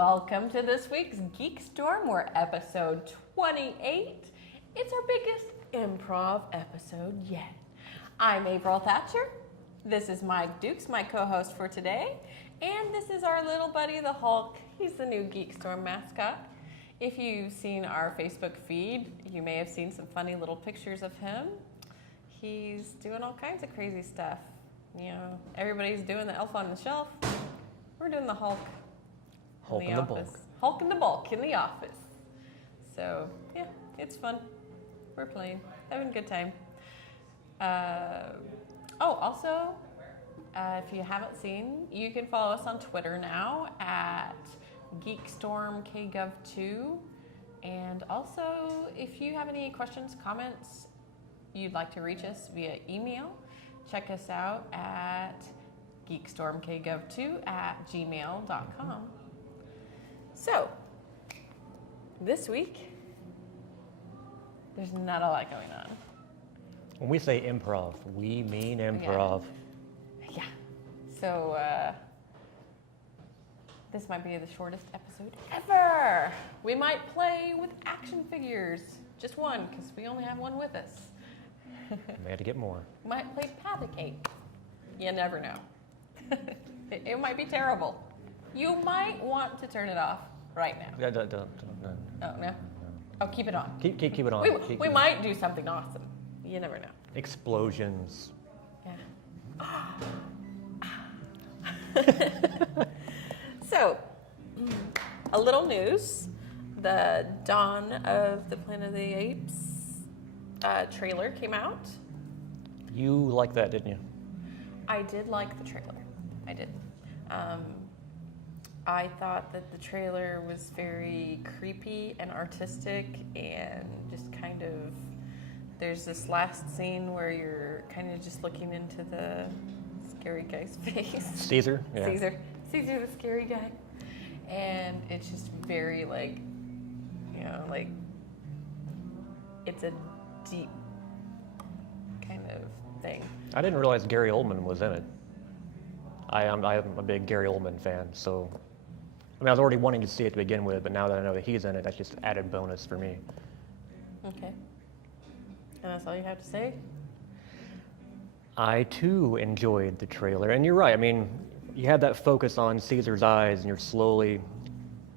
welcome to this week's GeekStorm. We're episode 28. It's our biggest improv episode yet. I'm April Thatcher. This is Mike Dukes, my co-host for today. And this is our little buddy, the Hulk. He's the new GeekStorm mascot. If you've seen our Facebook feed, you may have seen some funny little pictures of him. He's doing all kinds of crazy stuff. You know, everybody's doing the Elf on the Shelf. We're doing the Hulk. Hulk in the bulk. Hulk in the bulk in the office. So, yeah, it's fun. We're playing, having a good time. Also, if you haven't seen, you can follow us on Twitter now at GeekStormKGov2. And also, if you have any questions, comments, you'd like to reach us via email, check us out at geekstormkgov2@gmail.com. So, this week, there's not a lot going on. When we say improv, we mean improv. Yeah. So, this might be the shortest episode ever. We might play with action figures. Just one, because we only have one with us. We had to get more. We might play pat a cake. You never know. It might be terrible. You might want to turn it off right now. No. Oh, no? Oh, keep it on. Keep it on. We might do something awesome. You never know. Explosions. Yeah. So, a little news. The Dawn of the Planet of the Apes trailer came out. You liked that, didn't you? I did like the trailer. I did. I thought that the trailer was very creepy and artistic and just kind of, there's this last scene where you're kind of just looking into the scary guy's face. Caesar? Yeah. Caesar, the scary guy. And it's just very it's a deep kind of thing. I didn't realize Gary Oldman was in it. I am a big Gary Oldman fan, so I was already wanting to see it to begin with, but now that I know that he's in it, that's just added bonus for me. Okay. And that's all you have to say? I too enjoyed the trailer, and you're right. I mean, you had that focus on Caesar's eyes, and you're slowly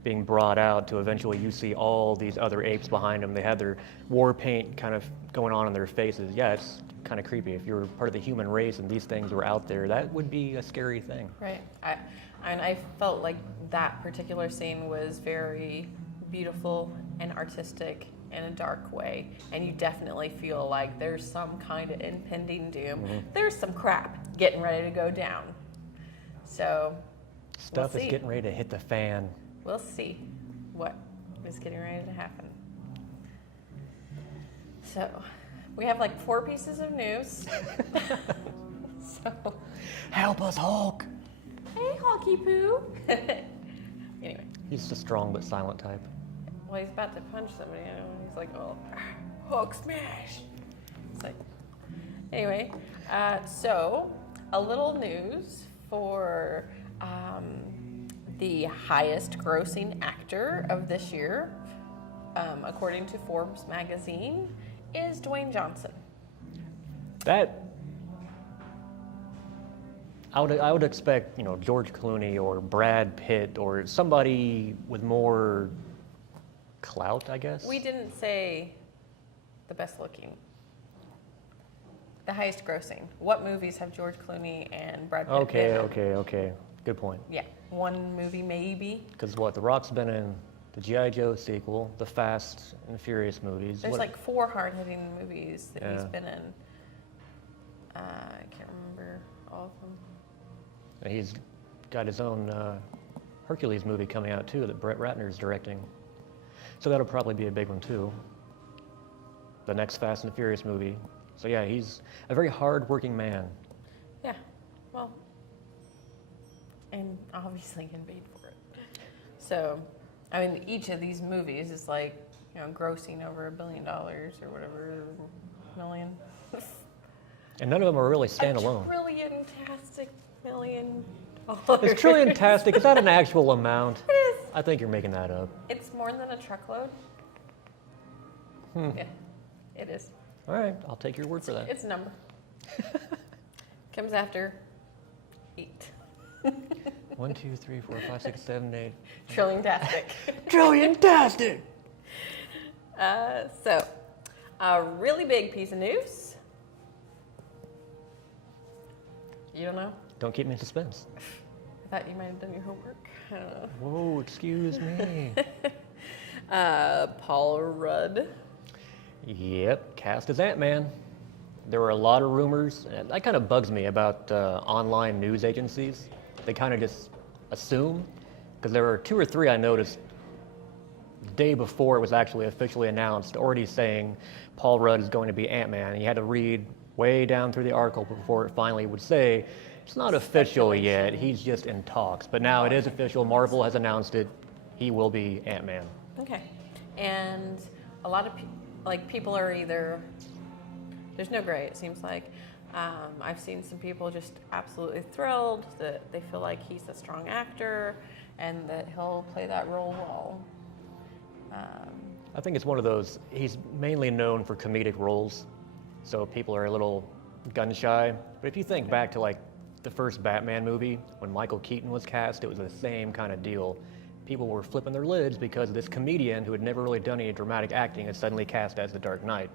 being brought out to eventually you see all these other apes behind them. They had their war paint kind of going on in their faces. Yeah, it's kind of creepy. If you were part of the human race and these things were out there, that would be a scary thing. Right. I felt like that particular scene was very beautiful and artistic in a dark way, and you definitely feel like there's some kind of impending doom. Mm-hmm. There's some crap getting ready to go down. So, stuff is getting ready to hit the fan. We'll see what is getting ready to happen. So, we have like 4 pieces of news. So, help us, Hulk! Hey, Hulky Poo! Anyway. He's the strong but silent type. Well, he's about to punch somebody, you know, and he's like, oh, Hulk smash! It's like, anyway, so a little news for the highest grossing actor of this year, according to Forbes magazine, is Dwayne Johnson. I would expect, George Clooney or Brad Pitt or somebody with more clout, I guess. We didn't say the best looking. The highest grossing. What movies have George Clooney and Brad Pitt been in? Okay. Good point. Yeah, one movie maybe. Because The Rock's been in the G.I. Joe sequel, the Fast and Furious movies. There's like 4 hard-hitting movies that he's been in. I can't remember all of them. And he's got his own Hercules movie coming out too that Brett Ratner's directing. So that'll probably be a big one too. The next Fast and Furious movie. So yeah, he's a very hard-working man. Yeah, well, and obviously getting paid for it. So, I mean, each of these movies is like, grossing over $1 billion or whatever, million. And none of them are really standalone. $1 trillion-tastic million. It's trillion-tastic. Is that an actual amount? It is. I think you're making that up. It's more than a truckload. Yeah, it is. All right, I'll take your word for that. It's a number. Comes after 8. 1, 2, 3, 4, 5, 6, 7, 8. Trillion-tastic. Trillion-tastic! So, a really big piece of news. You don't know? Don't keep me in suspense. I thought you might have done your homework. I don't know. Whoa, excuse me. Paul Rudd. Yep, cast as Ant-Man. There were a lot of rumors. And that kind of bugs me about online news agencies. They kind of just assume, because there were 2 or 3 I noticed the day before it was actually officially announced, already saying Paul Rudd is going to be Ant-Man. And you had to read way down through the article before it finally would say, it's not official yet, he's just in talks. But now it is official, Marvel has announced it, he will be Ant-Man. Okay. And a lot of people are either, there's no gray, it seems like. I've seen some people just absolutely thrilled that they feel like he's a strong actor and that he'll play that role well. I think it's one of those, he's mainly known for comedic roles, so people are a little gun shy. But if you think back to like the first Batman movie, when Michael Keaton was cast, it was the same kind of deal. People were flipping their lids because this comedian who had never really done any dramatic acting is suddenly cast as the Dark Knight.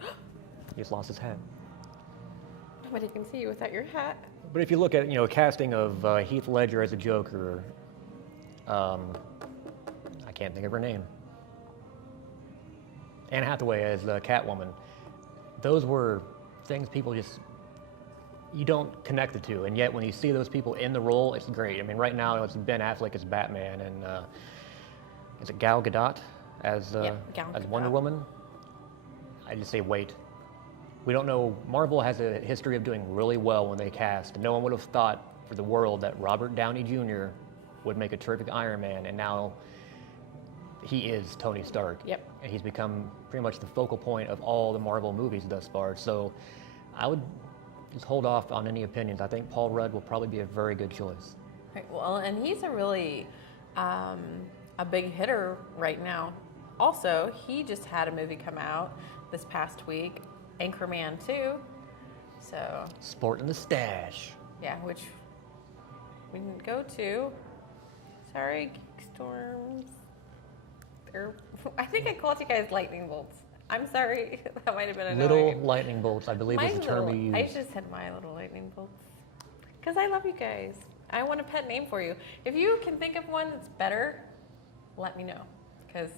He just lost his hat. Nobody can see you without your hat. But if you look at, casting of Heath Ledger as a Joker, I can't think of her name. Anne Hathaway as Catwoman. Those were things people you don't connect the two, and yet when you see those people in the role, it's great. I mean, right now it's Ben Affleck as Batman, and is it Gal Gadot as Wonder Woman? I just say wait. We don't know. Marvel has a history of doing really well when they cast. No one would have thought for the world that Robert Downey Jr. would make a terrific Iron Man, and now he is Tony Stark. Yep. And he's become pretty much the focal point of all the Marvel movies thus far. So I would just hold off on any opinions. I think Paul Rudd will probably be a very good choice. Right, well, and he's a really a big hitter right now. Also, he just had a movie come out this past week, Anchorman 2. So Sporting the stash. Yeah, which we didn't go to. Sorry, GeekStorms. I think I called you guys lightning bolts. I'm sorry. That might have been annoying. Little lightning bolts, I believe is the term we use. I just said my little lightning bolts. Because I love you guys. I want a pet name for you. If you can think of one that's better, let me know. Because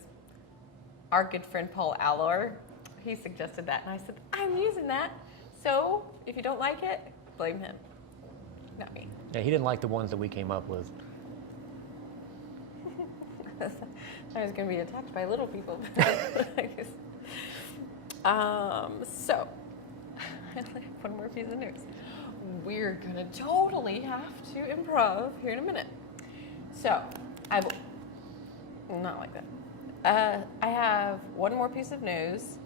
our good friend Paul Allor, he suggested that. And I said, I'm using that. So if you don't like it, blame him. Not me. Yeah, he didn't like the ones that we came up with. I was going to be attacked by little people. So, I only have one more piece of news. We're going to totally have to improv here in a minute. So, not like that. I have one more piece of news,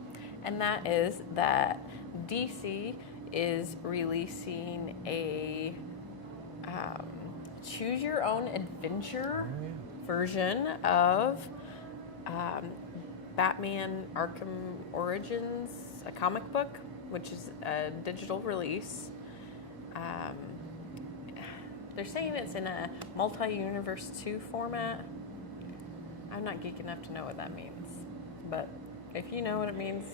and that is that DC is releasing a choose your own adventure version of Batman Arkham Origins, a comic book, which is a digital release. They're saying it's in a multi-universe 2 format. I'm not geek enough to know what that means, but if you know what it means,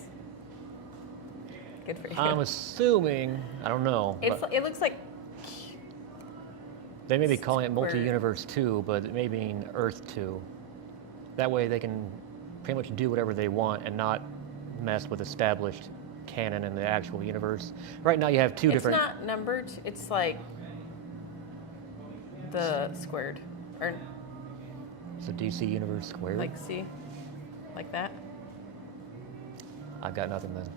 good for you. I'm assuming, I don't know. It looks like they may be calling it multi-universe 2, but it may mean Earth 2. That way they can pretty much do whatever they want and not mess with established canon in the actual universe. Right now you have two different... It's not numbered, it's like the squared. Or it's a DC universe squared? like C, like that. I've got nothing then.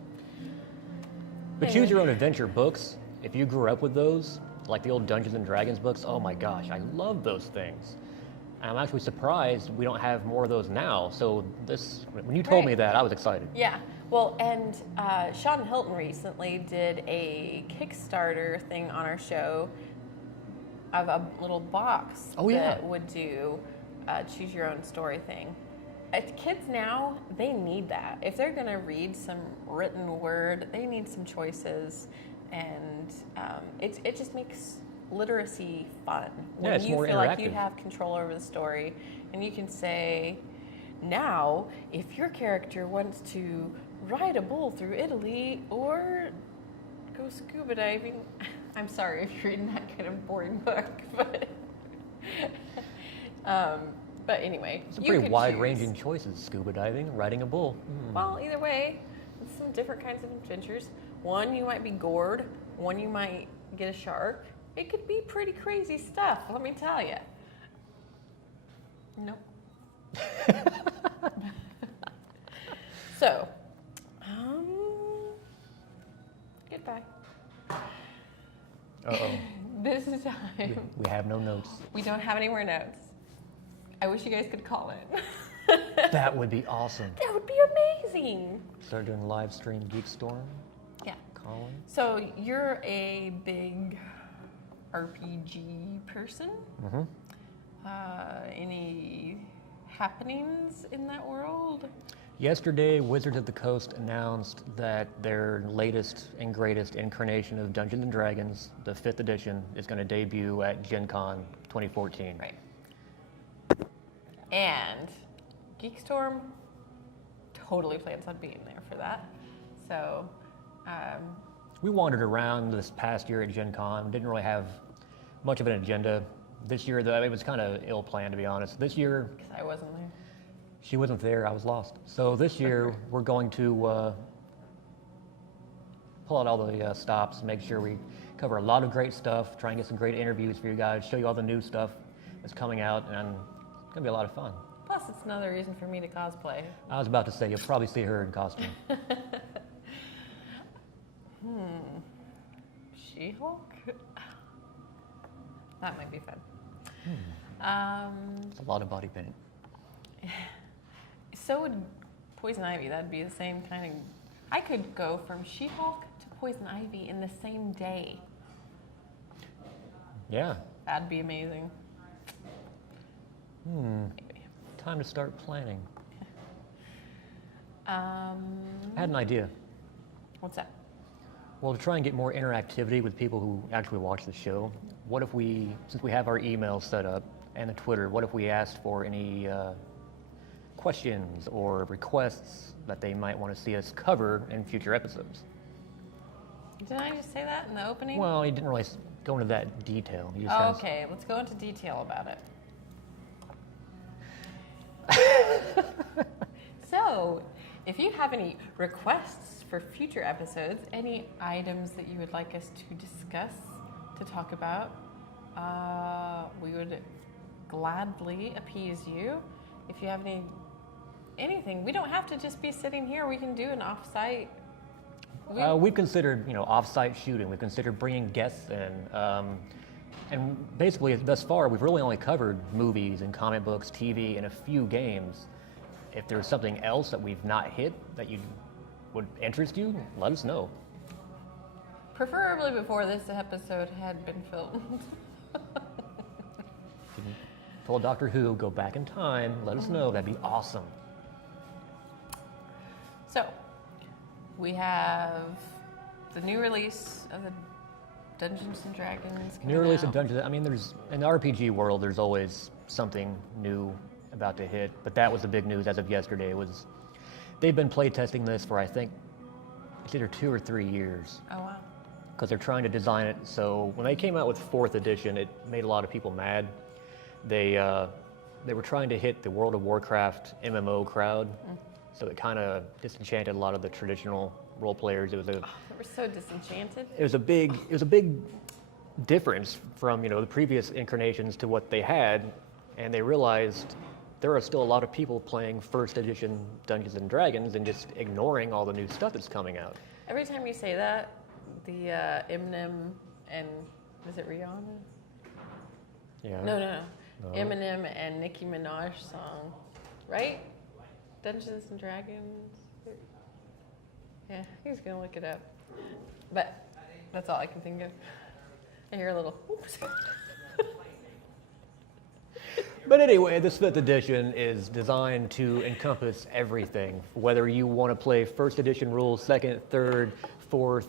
But choose your own adventure books. If you grew up with those, like the old Dungeons and Dragons books, oh my gosh, I love those things. And I'm actually surprised we don't have more of those now. So when you told me that, I was excited. Yeah, well, and Shawn Hilton recently did a Kickstarter thing on our show I have a little box Oh, yeah. that would do choose your own story thing. Kids now, they need that. If they're going to read some written word, they need some choices, and it just makes literacy fun. When it's you more feel like you interactive. have control over the story, and you can say, now, if your character wants to ride a bull through Italy or go scuba diving, I'm sorry if you're reading that kind of boring book, but anyway, It's a you pretty could wide-ranging choose. choices: scuba diving, riding a bull. Well, either way, it's some different kinds of adventures. One, you might be gored. One, you might get a shark. It could be pretty crazy stuff, let me tell you. Nope. So, goodbye. Uh-oh. This is time. We have no notes. We don't have any more notes. I wish you guys could call in. That would be awesome. That would be amazing. Start doing live stream GeekStorm. Yeah. Colin. So you're a big RPG person. Mm-hmm. Any happenings in that world? Yesterday, Wizards of the Coast announced that their latest and greatest incarnation of Dungeons and Dragons, the 5th edition, is going to debut at Gen Con 2014. Right. And GeekStorm totally plans on being there for that. So, We wandered around this past year at Gen Con, didn't really have much of an agenda. This year, though, it was kind of ill-planned, to be honest. This year, because I wasn't there. she wasn't there, I was lost. So this year, we're going to pull out all the stops, make sure we cover a lot of great stuff, try and get some great interviews for you guys, show you all the new stuff that's coming out, and it's going to be a lot of fun. Plus, it's another reason for me to cosplay. I was about to say, you'll probably see her in costume. She-Hulk? That might be fun. It's a lot of body paint. So would Poison Ivy. That'd be the same kind of... I could go from She-Hulk to Poison Ivy in the same day. Yeah. That'd be amazing. Maybe. Time to start planning. Um, I had an idea. what's that? Well, to try and get more interactivity with people who actually watch the show, what if we, since we have our email set up and the Twitter, what if we asked for any questions or requests that they might want to see us cover in future episodes? Didn't I just say that in the opening? Well, you didn't really go into that detail. You just Oh, kind of- okay, let's go into detail about it. So, if you have any requests for future episodes, any items that you would like us to discuss, to talk about, we would gladly appease you. If you have anything, we don't have to just be sitting here. We can do an off-site. We've considered, off-site shooting. We've considered bringing guests in. And basically, thus far, we've really only covered movies and comic books, TV, and a few games. If there's something else that we've not hit that would interest you, let us know. Preferably before this episode had been filmed. If you told Doctor Who, go back in time, let us know. That'd be awesome. So, we have the new release of the Dungeons and Dragons. New release of out. Dungeons. I mean, in the RPG world, there's always something new about to hit. But that was the big news as of yesterday. They've been playtesting this for, I think, it's either 2 or 3 years. Oh wow. Because they're trying to design it so when they came out with 4th edition, it made a lot of people mad. They were trying to hit the World of Warcraft MMO crowd, so it kind of disenchanted a lot of the traditional role players. They were so disenchanted. It was a big difference from the previous incarnations to what they had, and they realized there are still a lot of people playing 1st edition Dungeons and Dragons and just ignoring all the new stuff that's coming out. Every time you say that, the Eminem and is it Rihanna? Yeah. No. Eminem and Nicki Minaj song, right? Dungeons and Dragons. Yeah, he's gonna look it up. But that's all I can think of. I hear a little oops. But anyway, this 5th edition is designed to encompass everything. Whether you want to play 1st edition rules, 2nd, 3rd, 4th,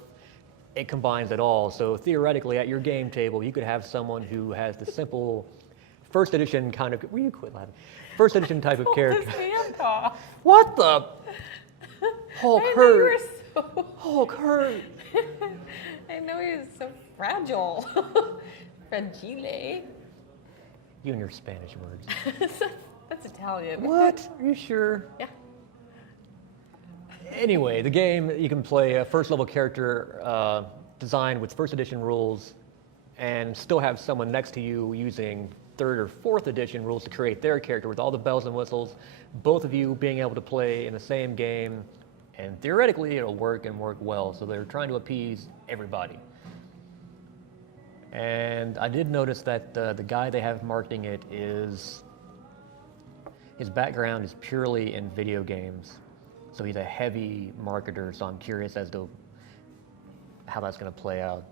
it combines it all. So theoretically, at your game table, you could have someone who has the simple 1st edition kind of, will you quit laughing? 1st edition type of character. Pull his hand off. What the? Hulk I know you were hurt. so... Hulk hurt. I know he was so fragile. Fragile. You and your Spanish words. That's Italian. What? Are you sure? Yeah. Anyway, the game, you can play a 1st level character designed with 1st edition rules and still have someone next to you using 3rd or 4th edition rules to create their character with all the bells and whistles, both of you being able to play in the same game, and theoretically it'll work and work well. So they're trying to appease everybody. And I did notice that the guy they have marketing it is, his background is purely in video games. So he's a heavy marketer, so I'm curious as to how that's going to play out.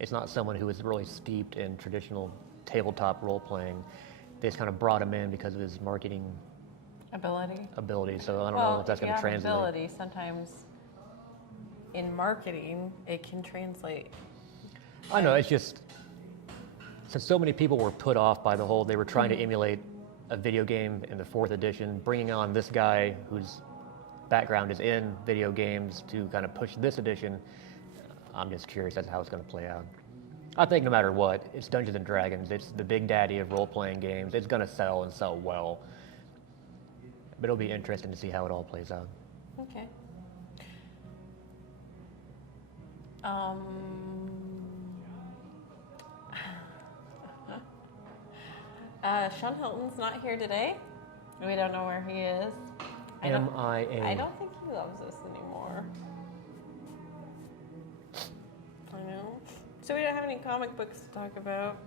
It's not someone who is really steeped in traditional tabletop role-playing. They just kind of brought him in because of his marketing ability. So I don't know if that's going to translate. Ability, sometimes in marketing, it can translate. I know, it's just, since so many people were put off by the whole, they were trying to emulate a video game in the 4th edition, bringing on this guy whose background is in video games to kind of push this edition. I'm just curious as to how it's going to play out. I think no matter what, it's Dungeons & Dragons. It's the big daddy of role-playing games. It's going to sell and sell well. But it'll be interesting to see how it all plays out. Okay. Shawn Hilton's not here today. We don't know where he is. I don't think he loves us anymore. I know. So we don't have any comic books to talk about.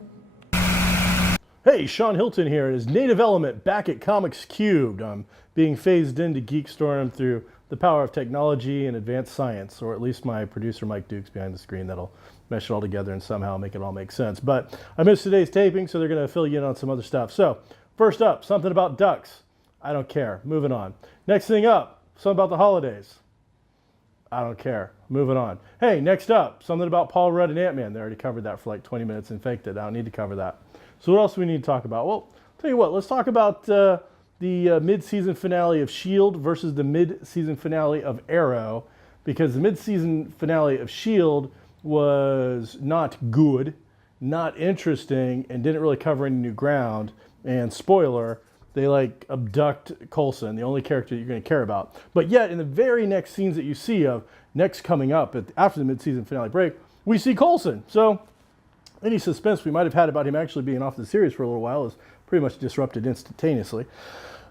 Hey, Shawn Hilton here. It is Native Element back at Comics Cubed. I'm being phased into GeekStorm through the power of technology and advanced science, or at least my producer Mike Dukes behind the screen that'll mesh it all together and somehow make it all make sense. But I missed today's taping, so they're going to fill you in on some other stuff. So first up, something about ducks. I don't care. Moving on. Next thing up, something about the holidays. I don't care. Moving on. Hey, next up, something about Paul Rudd and Ant-Man. They already covered that for like 20 minutes and faked it. I don't need to cover that. So what else do we need to talk about? Well, I'll tell you what, let's talk about the mid-season finale of S.H.I.E.L.D. versus the mid-season finale of Arrow, because the mid-season finale of S.H.I.E.L.D. was not good, not interesting, and didn't really cover any new ground. And spoiler, they like abduct Coulson, the only character you're going to care about. But yet, in the very next scenes that you see of next coming up after the mid-season finale break, we see Coulson. So any suspense we might have had about him actually being off the series for a little while is pretty much disrupted instantaneously.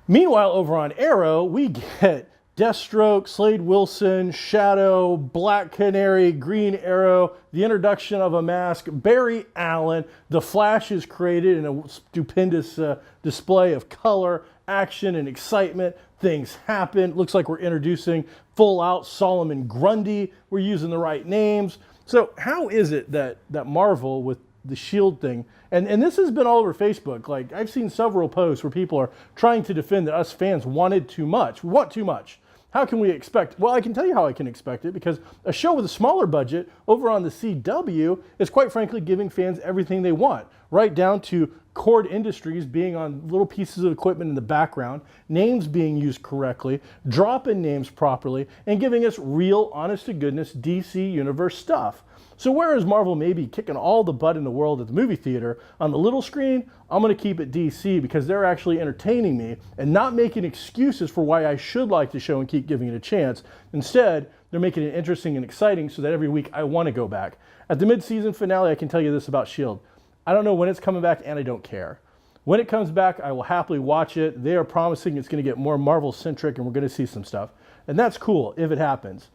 Meanwhile, over on Arrow, we get Deathstroke, Slade Wilson, Shadow, Black Canary, Green Arrow, the introduction of a mask, Barry Allen. The Flash is created in a stupendous display of color, action, and excitement. Things happen. Looks like we're introducing full-out Solomon Grundy. We're using the right names. So how is it that Marvel, with the S.H.I.E.L.D. thing, and this has been all over Facebook, like I've seen several posts where people are trying to defend that us fans wanted too much. We want too much. How can we expect? Well, I can tell you how I can expect it, because a show with a smaller budget over on the CW is quite frankly giving fans everything they want, right down to Cord Industries being on little pieces of equipment in the background, names being used correctly, dropping names properly, and giving us real, honest-to-goodness DC Universe stuff. So whereas Marvel may be kicking all the butt in the world at the movie theater, on the little screen, I'm going to keep it DC because they're actually entertaining me and not making excuses for why I should like the show and keep giving it a chance. Instead, they're making it interesting and exciting so that every week I want to go back. At the mid-season finale, I can tell you this about S.H.I.E.L.D. I don't know when it's coming back, and I don't care. When it comes back, I will happily watch it. They are promising it's going to get more Marvel-centric, and we're going to see some stuff. And that's cool, if it happens.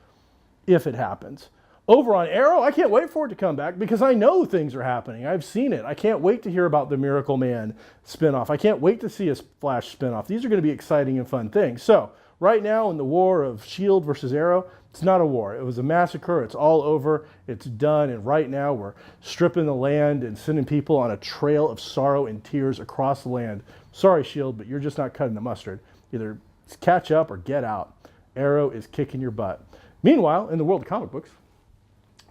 If it happens. Over on Arrow, I can't wait for it to come back because I know things are happening. I've seen it. I can't wait to hear about the Miracle Man spinoff. I can't wait to see a Flash spinoff. These are going to be exciting and fun things. So, right now in the war of S.H.I.E.L.D. versus Arrow, it's not a war. It was a massacre. It's all over. It's done. And right now we're stripping the land and sending people on a trail of sorrow and tears across the land. Sorry, S.H.I.E.L.D., but you're just not cutting the mustard. Either catch up or get out. Arrow is kicking your butt. Meanwhile, in the world of comic books,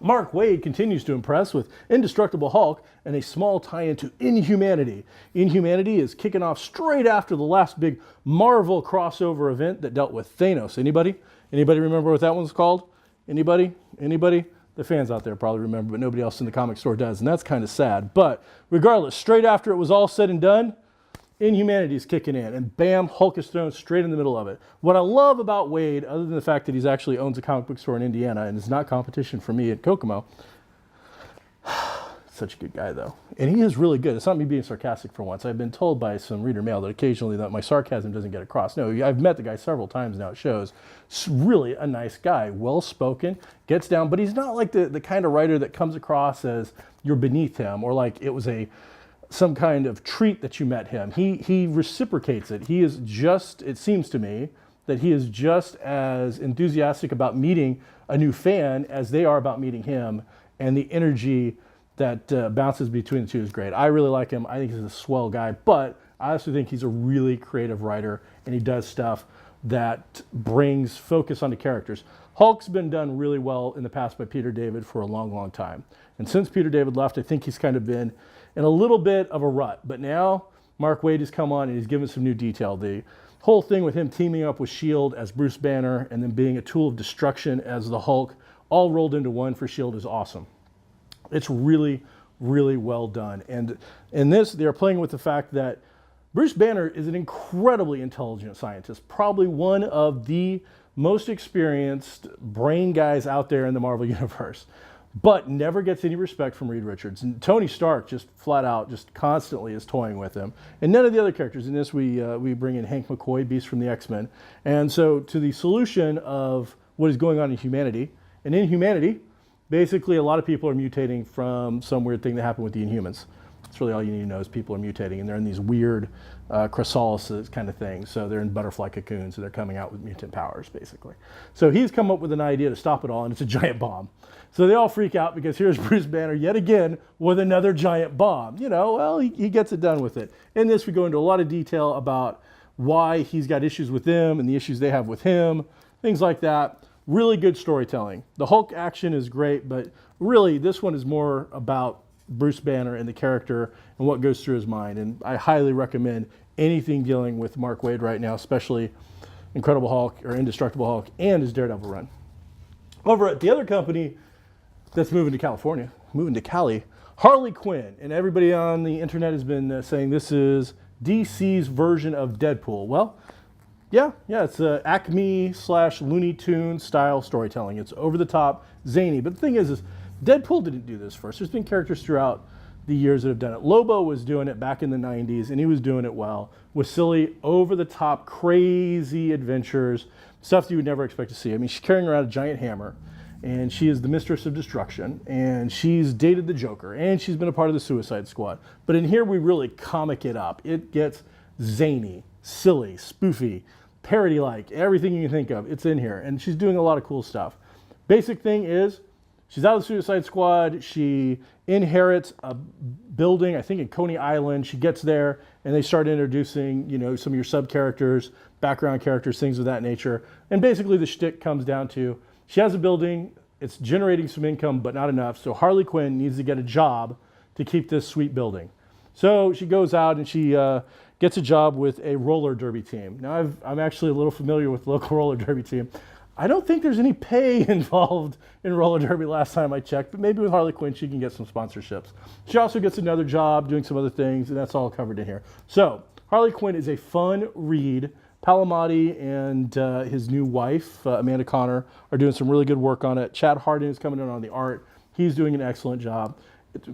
Mark Waid continues to impress with Indestructible Hulk and a small tie-in to Inhumanity. Inhumanity is kicking off straight after the last big Marvel crossover event that dealt with Thanos. Anybody? Anybody remember what that one's called? Anybody? Anybody? The fans out there probably remember, but nobody else in the comic store does, and that's kind of sad. But regardless, straight after it was all said and done, Inhumanity is kicking in, and bam, Hulk is thrown straight in the middle of it. What I love about Waid, other than the fact that he actually owns a comic book store in Indiana and is not competition for me at Kokomo, such a good guy though. And he is really good. It's not me being sarcastic for once. I've been told by some reader mail that occasionally that my sarcasm doesn't get across. No, I've met the guy several times now at shows. Really a nice guy, well-spoken, gets down, but he's not like the kind of writer that comes across as you're beneath him or like it was some kind of treat that you met him. He reciprocates it. He is just, it seems to me, that he is just as enthusiastic about meeting a new fan as they are about meeting him, and the energy that bounces between the two is great. I really like him. I think he's a swell guy, but I also think he's a really creative writer, and he does stuff that brings focus onto characters. Hulk's been done really well in the past by Peter David for a long, long time. And since Peter David left, I think he's kind of been in a little bit of a rut. But now Mark Waid has come on and he's given some new detail. The whole thing with him teaming up with S.H.I.E.L.D. as Bruce Banner and then being a tool of destruction as the Hulk, all rolled into one for S.H.I.E.L.D. is awesome. It's really, really well done. And in this, they're playing with the fact that Bruce Banner is an incredibly intelligent scientist, probably one of the most experienced brain guys out there in the Marvel Universe, but never gets any respect from Reed Richards. And Tony Stark just flat out, just constantly is toying with him. And none of the other characters. In this, we bring in Hank McCoy, Beast from the X-Men. And so to the solution of what is going on in humanity, and in humanity, basically a lot of people are mutating from some weird thing that happened with the Inhumans. That's really all you need to know is people are mutating, and they're in these weird chrysalises kind of things. So they're in butterfly cocoons, so they're coming out with mutant powers, basically. So he's come up with an idea to stop it all, and it's a giant bomb. So they all freak out because here's Bruce Banner yet again with another giant bomb. You know, well, he gets it done with it. In this, we go into a lot of detail about why he's got issues with them and the issues they have with him, things like that. Really good storytelling. The Hulk action is great, but really this one is more about Bruce Banner and the character and what goes through his mind. And I highly recommend anything dealing with Mark Waid right now, especially Incredible Hulk or Indestructible Hulk and his Daredevil run. Over at the other company that's moving to California, moving to Cali, Harley Quinn. And everybody on the internet has been saying this is DC's version of Deadpool. Well, yeah, it's Acme / Looney Tunes style storytelling. It's over the top, zany. But the thing is Deadpool didn't do this first. There's been characters throughout the years that have done it. Lobo was doing it back in the 90s, and he was doing it well, with silly, over-the-top, crazy adventures, stuff that you would never expect to see. I mean, she's carrying around a giant hammer, and she is the mistress of destruction, and she's dated the Joker, and she's been a part of the Suicide Squad. But in here, we really comic it up. It gets zany, silly, spoofy, parody-like, everything you can think of, it's in here, and she's doing a lot of cool stuff. Basic thing is, she's out of the Suicide Squad. She inherits a building, I think in Coney Island. She gets there, and they start introducing, some of your sub-characters, background characters, things of that nature. And basically the shtick comes down to, she has a building, it's generating some income, but not enough. So Harley Quinn needs to get a job to keep this sweet building. So she goes out and she gets a job with a roller derby team. Now, I'm actually a little familiar with the local roller derby team. I don't think there's any pay involved in roller derby last time I checked, but maybe with Harley Quinn, she can get some sponsorships. She also gets another job doing some other things, and that's all covered in here. So Harley Quinn is a fun read. Palamati and his new wife, Amanda Connor, are doing some really good work on it. Chad Hardin is coming in on the art. He's doing an excellent job. It's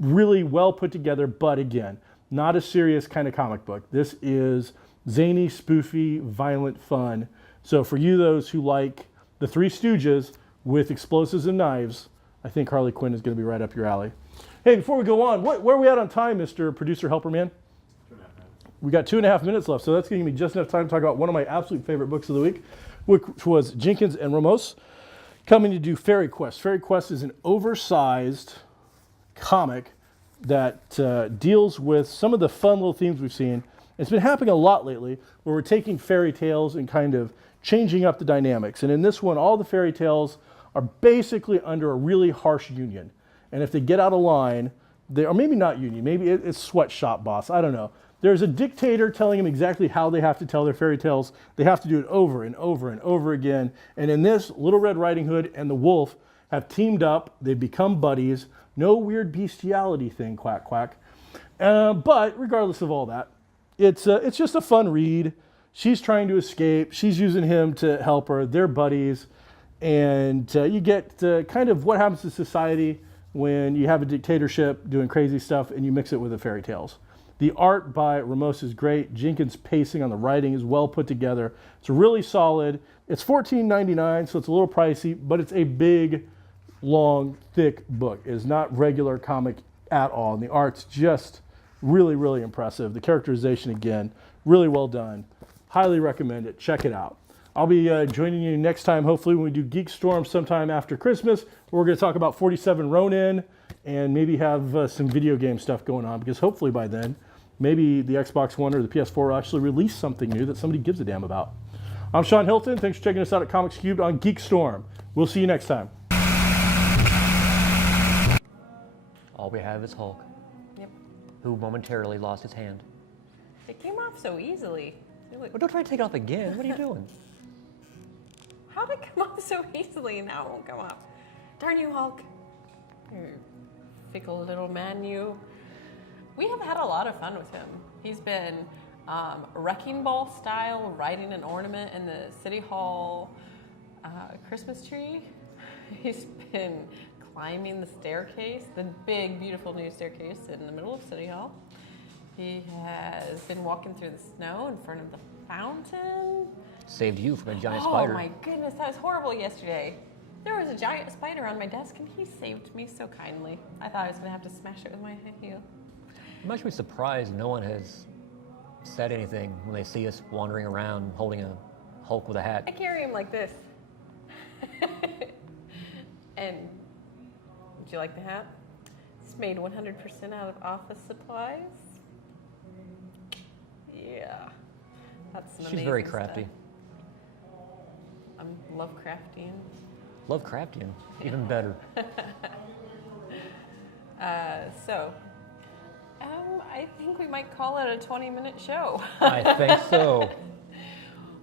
really well put together, but again, not a serious kind of comic book. This is zany, spoofy, violent fun. So for you, those who like the Three Stooges with explosives and knives, I think Harley Quinn is going to be right up your alley. Hey, before we go on, where are we at on time, Mr. Producer Helper Man? We got 2.5 minutes left, so that's going to give me just enough time to talk about one of my absolute favorite books of the week, which was Jenkins and Ramos coming to do Fairy Quest. Fairy Quest is an oversized comic that deals with some of the fun little themes we've seen. It's been happening a lot lately where we're taking fairy tales and kind of changing up the dynamics. And in this one, all the fairy tales are basically under a really harsh union. And if they get out of line, or maybe not union, maybe it's sweatshop boss, I don't know. There's a dictator telling them exactly how they have to tell their fairy tales. They have to do it over and over and over again. And in this, Little Red Riding Hood and the wolf have teamed up. They've become buddies. No weird bestiality thing, quack, quack. But regardless of all that, it's just a fun read. She's trying to escape. She's using him to help her. They're buddies. And you get kind of what happens to society when you have a dictatorship doing crazy stuff and you mix it with the fairy tales. The art by Ramos is great. Jenkins' pacing on the writing is well put together. It's really solid. It's $14.99, so it's a little pricey, but it's a big, long, thick book. It is not regular comic at all. And the art's just really, really impressive. The characterization, again, really well done. Highly recommend it. Check it out. I'll be joining you next time, hopefully, when we do GeekStorm sometime after Christmas. We're going to talk about 47 Ronin and maybe have some video game stuff going on, because hopefully by then, maybe the Xbox One or the PS4 will actually release something new that somebody gives a damn about. I'm Shawn Hilton. Thanks for checking us out at Comics Cubed on GeekStorm. We'll see you next time. All we have is Hulk, Yep. who momentarily lost his hand. It came off so easily. Well, don't try to take it off again. What are you doing? How did it come off so easily? Now it won't come off. Darn you, Hulk. You fickle little man, you. We have had a lot of fun with him. He's been wrecking ball style, riding an ornament in the City Hall Christmas tree. He's been climbing the staircase, the big, beautiful new staircase in the middle of City Hall. He has been walking through the snow in front of the fountain. Saved you from a giant spider. Oh my goodness, that was horrible yesterday. There was a giant spider on my desk and he saved me so kindly. I thought I was gonna have to smash it with my high heel. I'm actually surprised no one has said anything when they see us wandering around holding a Hulk with a I hat. carry him like this. And would you like the hat? It's made 100% out of office supplies. Yeah, that's an She's very amazing crafty. stuff. I'm Lovecraftian. Lovecraftian, even better. I think we might call it a 20-minute show. I think so.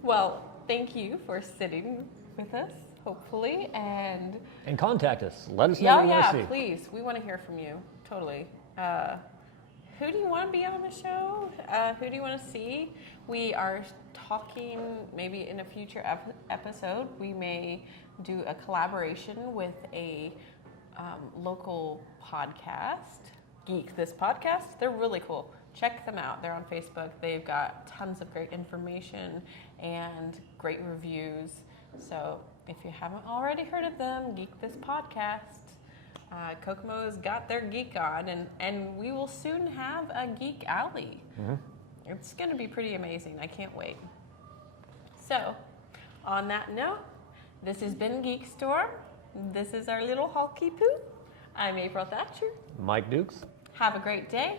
Well, thank you for sitting with us, hopefully, and contact us. Let us know what you want to see. please. We want to hear from you. Totally. Who do you want to be on the show? Who do you want to see? We are talking maybe in a future episode. We may do a collaboration with a local podcast, Geek This Podcast. They're really cool. Check them out. They're on Facebook. They've got tons of great information and great reviews. So if you haven't already heard of them, Geek This Podcast. Kokomo's got their geek on, and we will soon have a Geek Alley. Mm-hmm. It's going to be pretty amazing. I can't wait. So, on that note, this has been GeekStorm. This is our little Hulky Poo. I'm April Thatcher. Mike Dukes. Have a great day.